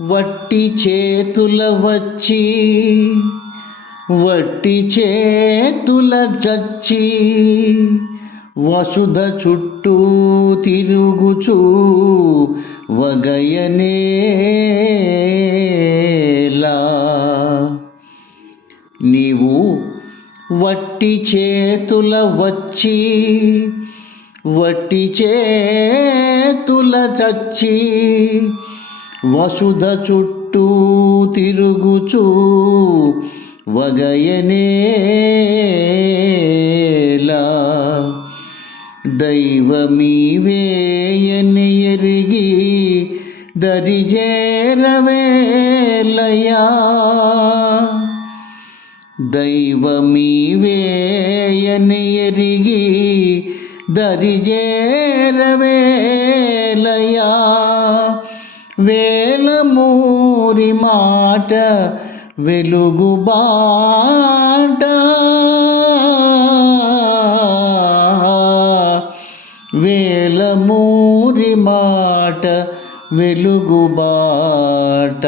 వట్టి చేతుల వచ్చి వట్టి చేతుల చచ్చి వసుధ చుట్టూ తిరుగుచూ వగయనేలా. నీవు వట్టి చేతుల వచ్చి వట్టి చేతుల చచ్చి వసుధ చుట్టూ తిరుగుచూ వగయనేలా. దైవమీవేయని ఎరిగి దరిజేరవేలయా. దైవమీవేయని ఎరిగి దరిజేరవేలయా. వేలమూరి మాట వెలుగుబాట. వేలమూరి మాట వెలుగుబాట.